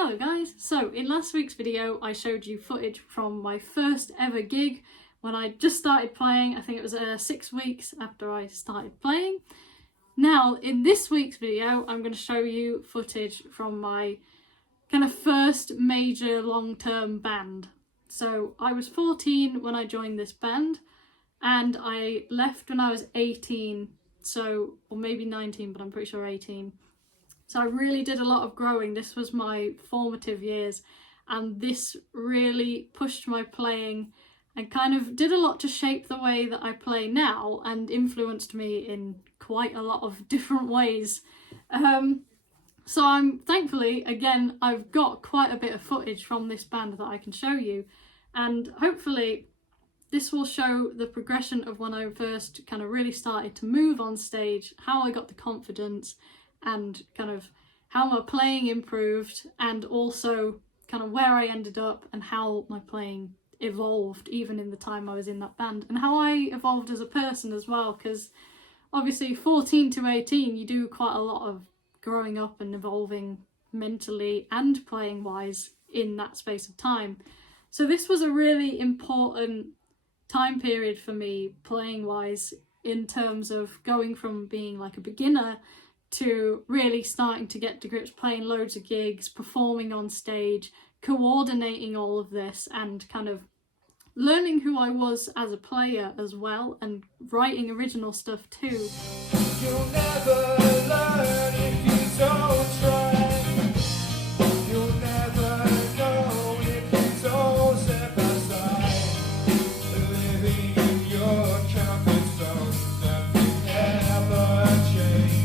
Hello guys, so in last week's video I showed you footage from my first ever gig when I just started playing. I think it was 6 weeks after I started playing. Now in this week's video I'm going to show you footage from my kind of first major long-term band. So I was 14 when I joined this band and I left when I was 18, or maybe 19, but I'm pretty sure 18. So I really did a lot of growing. This was my formative years and this really pushed my playing and kind of did a lot to shape the way that I play now and influenced me in quite a lot of different ways. So I'm thankfully, again, I've got quite a bit of footage from this band that I can show you, and hopefully this will show the progression of when I first kind of really started to move on stage, how I got the confidence, and kind of how my playing improved, and also kind of where I ended up and how my playing evolved even in the time I was in that band, and how I evolved as a person as well, because obviously 14 to 18 you do quite a lot of growing up and evolving mentally and playing wise in that space of time. So this was a really important time period for me playing wise, in terms of going from being like a beginner to really starting to get to grips, playing loads of gigs, performing on stage, coordinating all of this, and kind of learning who I was as a player as well, and writing original stuff too. You'll never learn if you don't try. You'll never know if you don't step aside. Living in your comfort zone, nothing ever changes.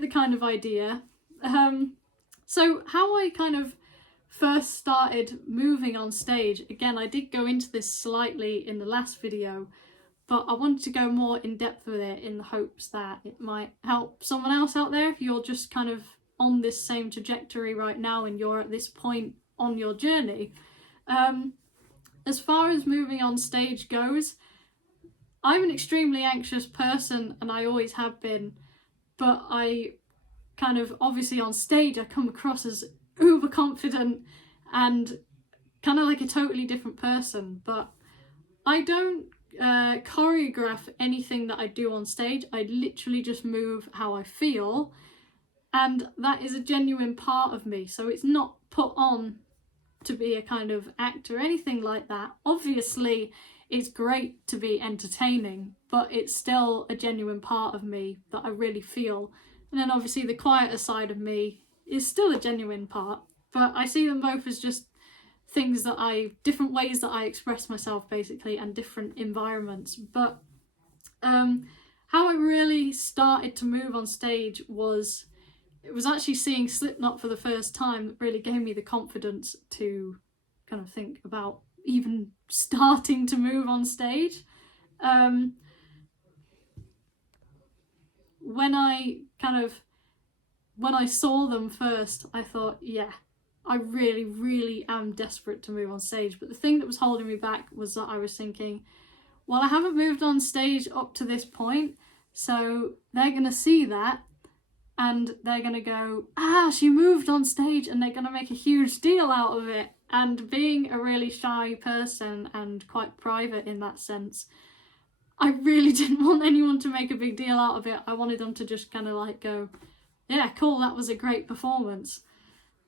The kind of idea. So how I kind of first started moving on stage, again I did go into this slightly in the last video, but I wanted to go more in depth with it in the hopes that it might help someone else out there if you're just kind of on this same trajectory right now and you're at this point on your journey. As far as moving on stage goes, I'm an extremely anxious person and I always have been, but I kind of, obviously on stage I come across as uber confident and kind of like a totally different person, but I don't choreograph anything that I do on stage. I literally just move how I feel, and that is a genuine part of me, so it's not put on to be a kind of act or anything like that. Obviously it's great to be entertaining, but it's still a genuine part of me that I really feel. And then obviously the quieter side of me is still a genuine part, but I see them both as just things that different ways that I express myself basically, and different environments. But how I really started to move on stage was, it was actually seeing Slipknot for the first time that really gave me the confidence to kind of think about even starting to move on stage. When I saw them first, I thought, yeah, I really, really am desperate to move on stage. But the thing that was holding me back was that I was thinking, well, I haven't moved on stage up to this point, so they're going to see that and they're going to go, she moved on stage, and they're going to make a huge deal out of it. And being a really shy person and quite private in that sense, I really didn't want anyone to make a big deal out of it. I wanted them to just kind of like go, yeah, cool, that was a great performance.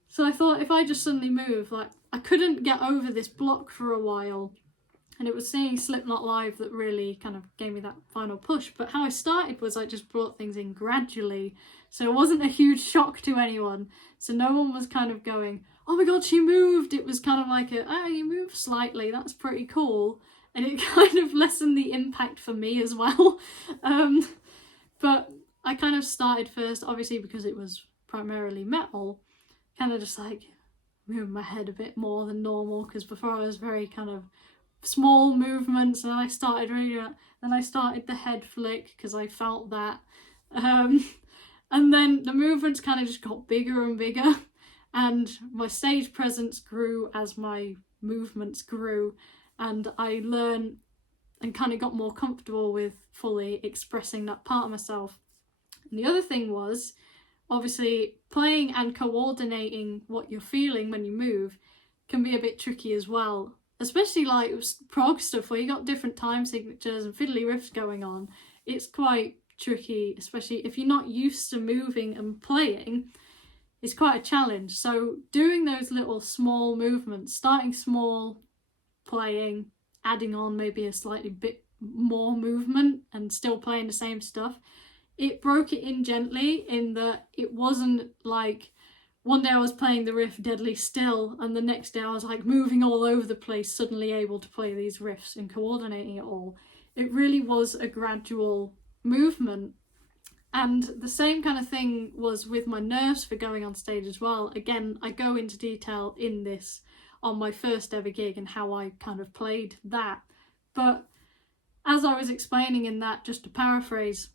So I thought if I just suddenly move, like I couldn't get over this block for a while And it was seeing Slipknot live that really kind of gave me that final push. But how I started was I just brought things in gradually. So it wasn't a huge shock to anyone. So no one was kind of going, oh my god, she moved. It was kind of like you moved slightly, that's pretty cool. And it kind of lessened the impact for me as well. But I kind of started first, obviously because it was primarily metal, kind of just like moving my head a bit more than normal, because before I was very kind of small movements, and then I started the head flick because I felt that, and then the movements kind of just got bigger and bigger, and my stage presence grew as my movements grew, and I learned and kind of got more comfortable with fully expressing that part of myself. And the other thing was, obviously, playing and coordinating what you're feeling when you move can be a bit tricky as well. Especially like prog stuff where you got different time signatures and fiddly riffs going on. It's quite tricky, especially if you're not used to moving and playing. It's quite a challenge. So doing those little small movements, starting small, playing, adding on maybe a slightly bit more movement and still playing the same stuff, it broke it in gently, in that it wasn't like one day I was playing the riff deadly still, and the next day I was like moving all over the place, suddenly able to play these riffs and coordinating it all. It really was a gradual movement. And the same kind of thing was with my nerves for going on stage as well. Again, I go into detail in this on my first ever gig and how I kind of played that. But as I was explaining in that, just to paraphrase,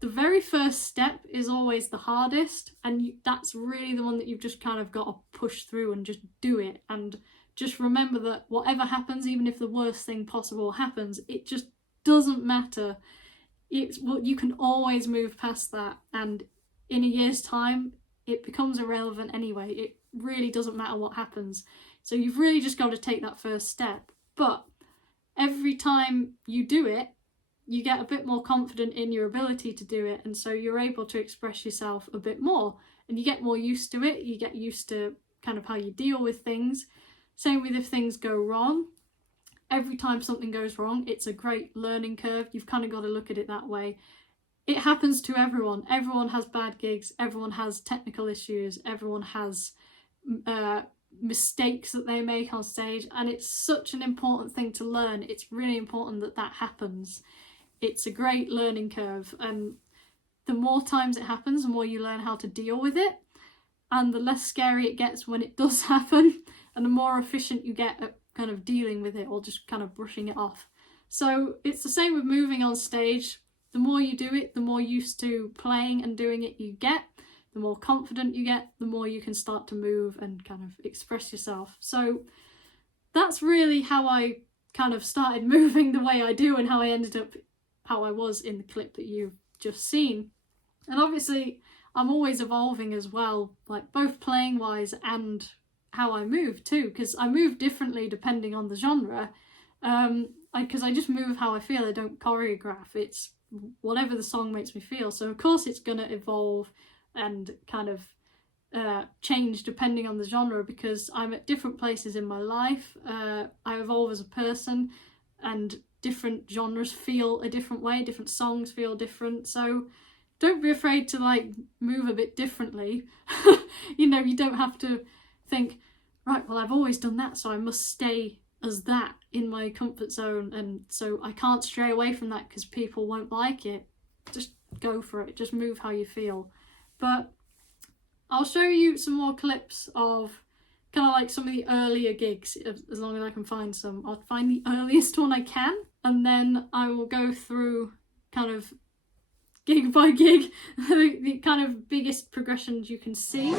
the very first step is always the hardest, and that's really the one that you've just kind of got to push through and just do it. And just remember that whatever happens, even if the worst thing possible happens, it just doesn't matter. You can always move past that, and in a year's time it becomes irrelevant anyway. It really doesn't matter what happens. So you've really just got to take that first step. But every time you do it, you get a bit more confident in your ability to do it, and so you're able to express yourself a bit more, and you get more used to it. You get used to kind of how you deal with things. Same with if things go wrong. Every time something goes wrong, it's a great learning curve. You've kind of got to look at it that way. It happens to everyone. Everyone has bad gigs, everyone has technical issues, everyone has mistakes that they make on stage, and it's such an important thing to learn. It's really important that that happens. It's a great learning curve, and the more times it happens, the more you learn how to deal with it, and the less scary it gets when it does happen, and the more efficient you get at kind of dealing with it or just kind of brushing it off. So it's the same with moving on stage. The more you do it, the more used to playing and doing it you get, the more confident you get, the more you can start to move and kind of express yourself. So that's really how I kind of started moving the way I do, and how I ended up how I was in the clip that you've just seen. And obviously I'm always evolving as well, like both playing wise and how I move too, because I move differently depending on the genre, because I just move how I feel. I don't choreograph. It's whatever the song makes me feel. So of course it's going to evolve and kind of change depending on the genre, because I'm at different places in my life. I evolve as a person, and different genres feel a different way, different songs feel different. So don't be afraid to like move a bit differently. You know, you don't have to think, right, well I've always done that, so I must stay as that in my comfort zone, and so I can't stray away from that because people won't like it. Just go for it, just move how you feel. But I'll show you some more clips of kind of like some of the earlier gigs, as long as I can find some. I'll find the earliest one I can, and then I will go through kind of gig by gig, the kind of biggest progressions you can see.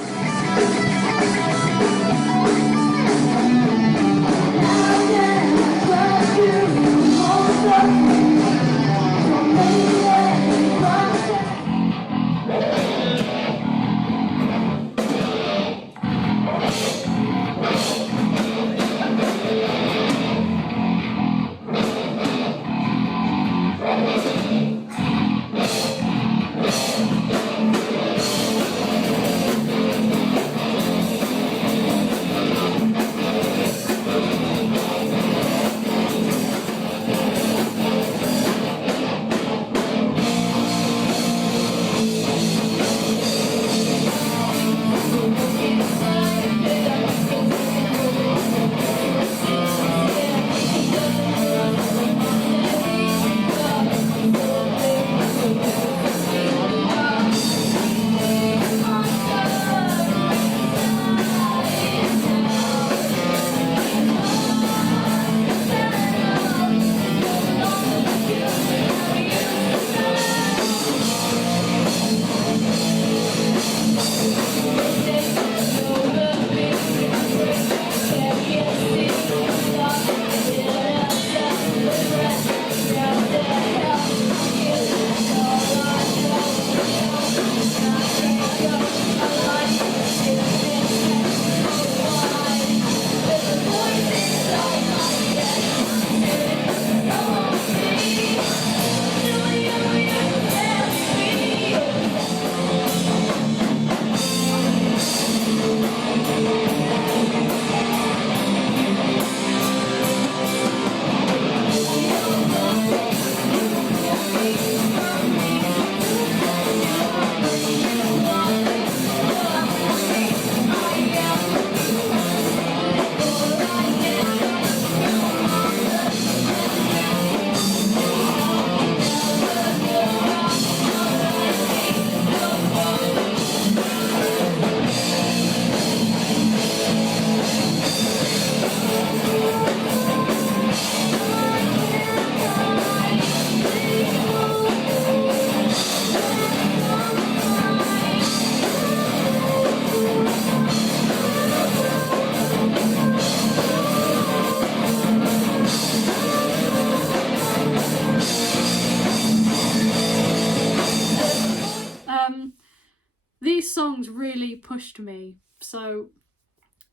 really pushed me. So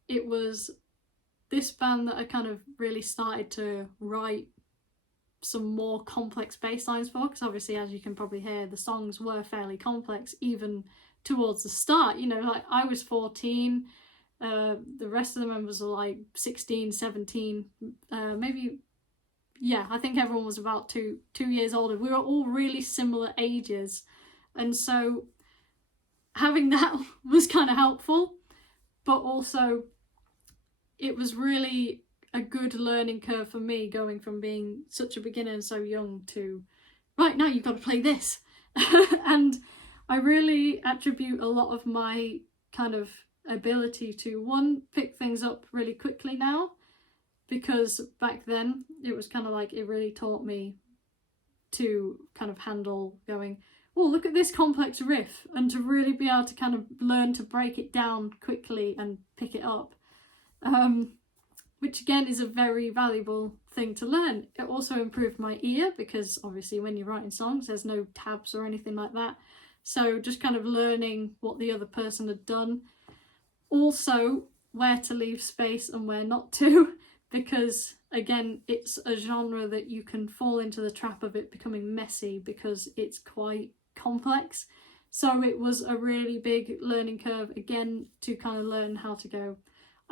it was this band that I kind of really started to write some more complex bass lines for, because obviously, as you can probably hear, the songs were fairly complex even towards the start. You know, like I was 14, the rest of the members are like 16, 17, maybe, yeah, I think everyone was about two years older. We were all really similar ages, and so having that was kind of helpful, but also it was really a good learning curve for me, going from being such a beginner and so young to, right, now you've got to play this. And I really attribute a lot of my kind of ability to, one, pick things up really quickly now, because back then it was kind of like, it really taught me to kind of handle going, oh, look at this complex riff, and to really be able to kind of learn to break it down quickly and pick it up. Which again is a very valuable thing to learn. It also improved my ear, because obviously when you're writing songs there's no tabs or anything like that. So just kind of learning what the other person had done. Also where to leave space and where not to, because again it's a genre that you can fall into the trap of it becoming messy because it's quite complex. So it was a really big learning curve again to kind of learn how to go,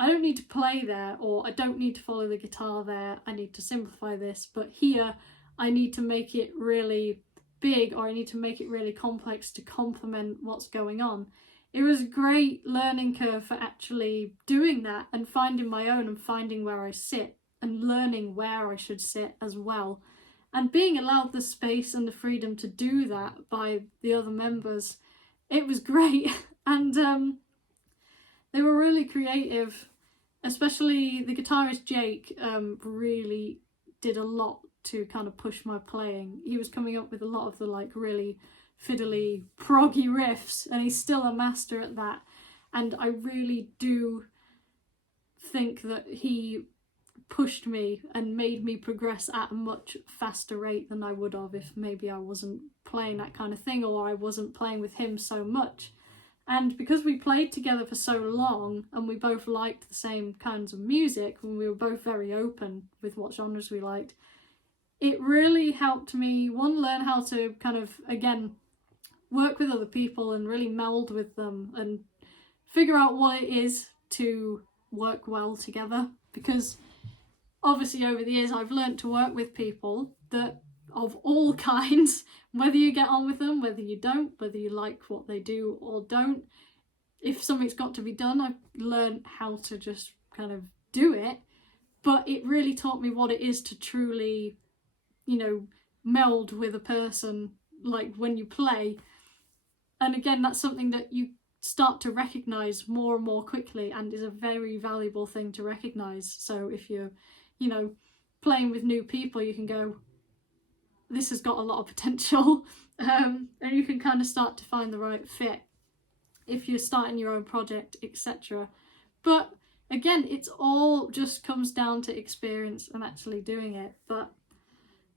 I don't need to play there, or I don't need to follow the guitar there, I need to simplify this, but here I need to make it really big, or I need to make it really complex to complement what's going on. It was a great learning curve for actually doing that and finding my own and finding where I sit and learning where I should sit as well. And being allowed the space and the freedom to do that by the other members, it was great. And they were really creative, especially the guitarist Jake really did a lot to kind of push my playing. He was coming up with a lot of the like really fiddly, proggy riffs, and he's still a master at that. And I really do think that he pushed me and made me progress at a much faster rate than I would have if maybe I wasn't playing that kind of thing, or I wasn't playing with him so much. And because we played together for so long and we both liked the same kinds of music, and we were both very open with what genres we liked, it really helped me, one, learn how to kind of, again, work with other people and really meld with them and figure out what it is to work well together. Because obviously over the years I've learned to work with people that of all kinds, whether you get on with them, whether you don't, whether you like what they do or don't. If something's got to be done, I've learned how to just kind of do it. But it really taught me what it is to truly, you know, meld with a person, like when you play. And again, that's something that you start to recognise more and more quickly, and is a very valuable thing to recognise. So if you're, you know, playing with new people, you can go, this has got a lot of potential, and you can kind of start to find the right fit if you're starting your own project, etc. But again, it's all just comes down to experience and actually doing it. But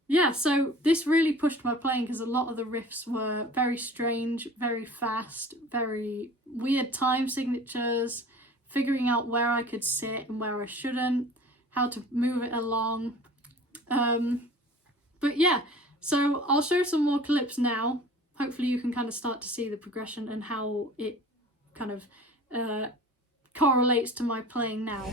yeah, so this really pushed my playing, because a lot of the riffs were very strange, very fast, very weird time signatures, figuring out where I could sit and where I shouldn't, how to move it along. But yeah, so I'll show some more clips now. Hopefully you can kind of start to see the progression and how it kind of correlates to my playing now.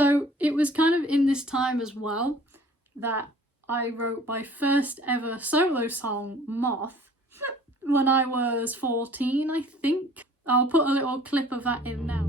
So it was kind of in this time as well that I wrote my first ever solo song, Moth, when I was 14, I think. I'll put a little clip of that in now.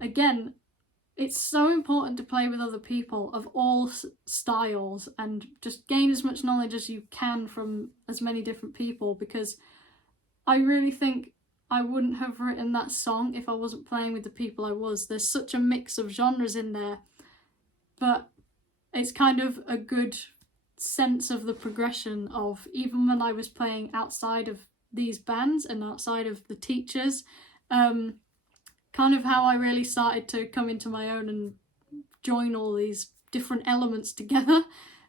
Again, it's so important to play with other people of all styles and just gain as much knowledge as you can from as many different people, because I really think I wouldn't have written that song if I wasn't playing with the people I was. There's such a mix of genres in there, but it's kind of a good sense of the progression of, even when I was playing outside of these bands and outside of the teachers, kind of how I really started to come into my own and join all these different elements together.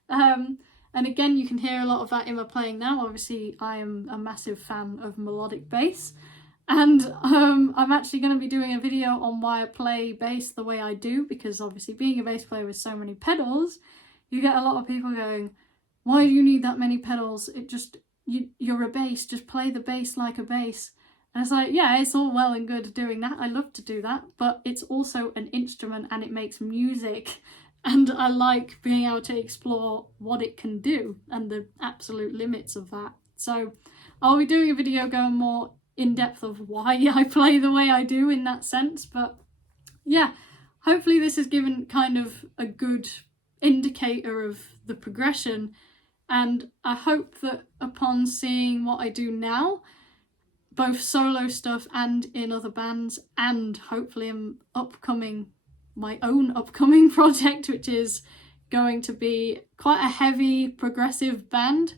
And again, you can hear a lot of that in my playing now. Obviously, I am a massive fan of melodic bass, and I'm actually going to be doing a video on why I play bass the way I do, because obviously being a bass player with so many pedals, you get a lot of people going, why do you need that many pedals? You're a bass, just play the bass like a bass. And it's like, yeah, it's all well and good doing that. I love to do that, but it's also an instrument and it makes music. And I like being able to explore what it can do and the absolute limits of that. So I'll be doing a video going more in depth of why I play the way I do in that sense. But yeah, hopefully this has given kind of a good indicator of the progression. And I hope that upon seeing what I do now, both solo stuff and in other bands, and hopefully my own upcoming project, which is going to be quite a heavy progressive band,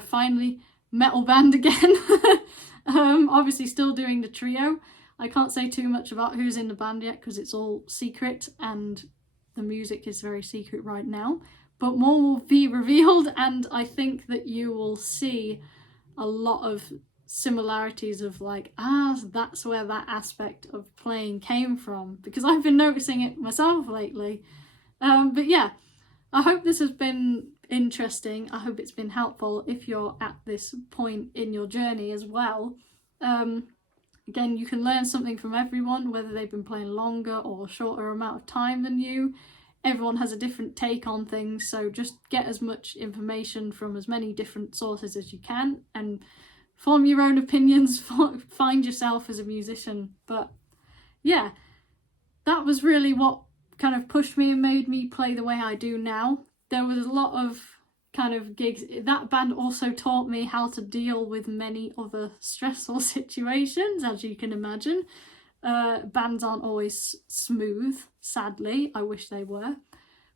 finally metal band again. Obviously still doing the trio. I can't say too much about who's in the band yet because it's all secret and the music is very secret right now, but more will be revealed, and I think that you will see a lot of similarities of like, that's where that aspect of playing came from, because I've been noticing it myself lately. But yeah, I hope this has been interesting. I hope it's been helpful if you're at this point in your journey as well. Again, you can learn something from everyone, whether they've been playing longer or shorter amount of time than you. Everyone has a different take on things, so just get as much information from as many different sources as you can and form your own opinions, find yourself as a musician. But yeah, that was really what kind of pushed me and made me play the way I do now. There was a lot of kind of gigs. That band also taught me how to deal with many other stressful situations, as you can imagine. Bands aren't always smooth, sadly. I wish they were.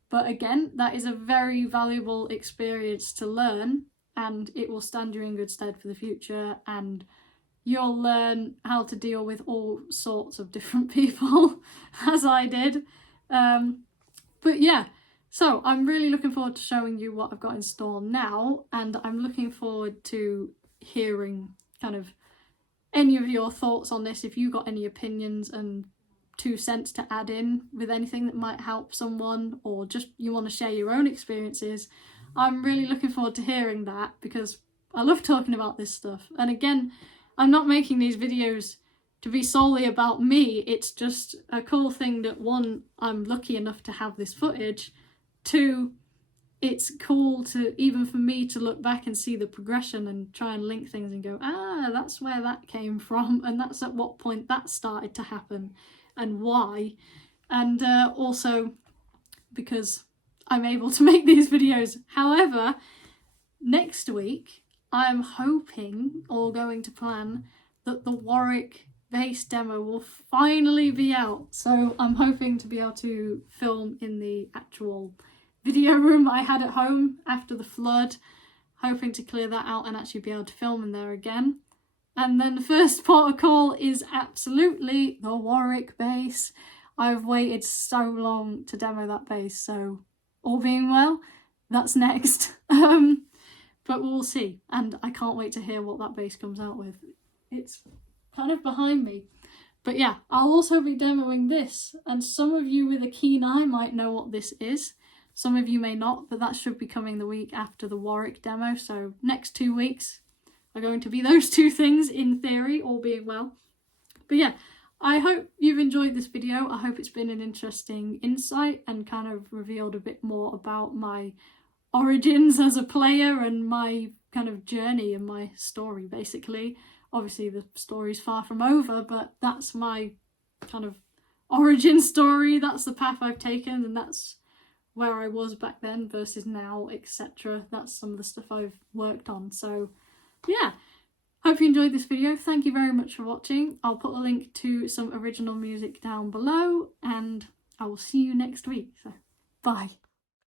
But again, that is a very valuable experience to learn, and it will stand you in good stead for the future, and you'll learn how to deal with all sorts of different people, as I did. But yeah, so I'm really looking forward to showing you what I've got in store now, and I'm looking forward to hearing kind of any of your thoughts on this, if you got any opinions and 2 cents to add in with anything that might help someone, or just you want to share your own experiences. I'm really looking forward to hearing that, because I love talking about this stuff. And again, I'm not making these videos to be solely about me. It's just a cool thing that, 1, I'm lucky enough to have this footage. 2, it's cool to, even for me, to look back and see the progression and try and link things and go, that's where that came from, and that's at what point that started to happen and why. And also because I'm able to make these videos. However, next week I'm hoping, or going to plan, that the Warwick bass demo will finally be out. So I'm hoping to be able to film in the actual video room I had at home after the flood. Hoping to clear that out and actually be able to film in there again. And then the first port of call is absolutely the Warwick bass. I've waited so long to demo that bass, so all being well, that's next. But we'll see, and I can't wait to hear what that bass comes out with. It's kind of behind me. But yeah, I'll also be demoing this, and some of you with a keen eye might know what this is. Some of you may not, but that should be coming the week after the Warwick demo, so next 2 weeks are going to be those two things in theory, all being well. But yeah, I hope you've enjoyed this video. I hope it's been an interesting insight and kind of revealed a bit more about my origins as a player and my kind of journey and my story, basically. Obviously the story's far from over, but that's my kind of origin story. That's the path I've taken, and that's where I was back then versus now, etc. That's some of the stuff I've worked on. So yeah, hope you enjoyed this video. Thank you very much for watching. I'll put a link to some original music down below, and I will see you next week. So bye.